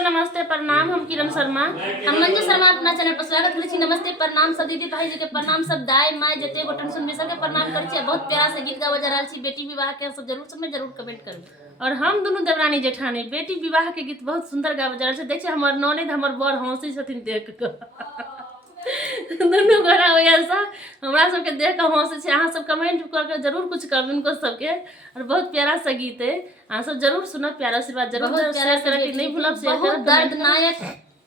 नमस्ते प्रणाम। हम किरण शर्मा, हम मंजू शर्मा अपना चैनल पर स्वागत करै छी। नमस्ते प्रणाम सब दीदी भाई जी के प्रणाम, सब दाई माय जते गोटन सुनबे सबके प्रणाम करै छी। बहुत प्यार से गीत गावा जा रहल छी बेटी विवाह के, सब जरूर सुनबे, जरूर कमेंट करू। और हम दोनों देवरानी जेठानी बेटी विवाह के गीत बहुत सुंदर गावे जा रहल छै। देखिए हमर ननद हमर बड़ हंसी छथिन देख के दुनू गोरा होइया सब हमरा सबके देख के हंसे छै। अहाँ सब कमेंट करके जरूर कुछ कहब उनको सबके। और बहुत प्यारा सा गीत है, अहाँ सब जरूर सुनब, प्यारा आशीर्वाद जरूर शेयर करे कि नहीं भूलब। बहुत दर्दनायक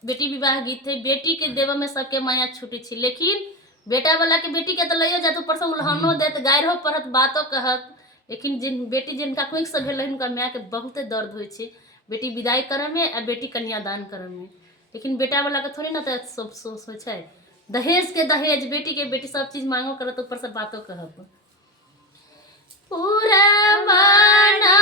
बेटी विवाह गीत है। बेटी के देव में सबके माया छूटी छी, लेकिन बेटा वाला के बेटी के तो लइयो जात, ऊपर से उल्हानो देत, गायरो पढ़त, बातो कहत। लेकिन जिन बेटी जिनका कुछ से भेल उनका माय के बहुते दर्द होय छै बेटी विदाई करे में आ बेटी कन्यादान करे में। लेकिन बेटा वाला के थोड़ी ना तो अफसोस हो छै। दहेज के दहेज, बेटी के बेटी, सब चीज मांगो करत, ऊपर से बातो कहत। पूरा बना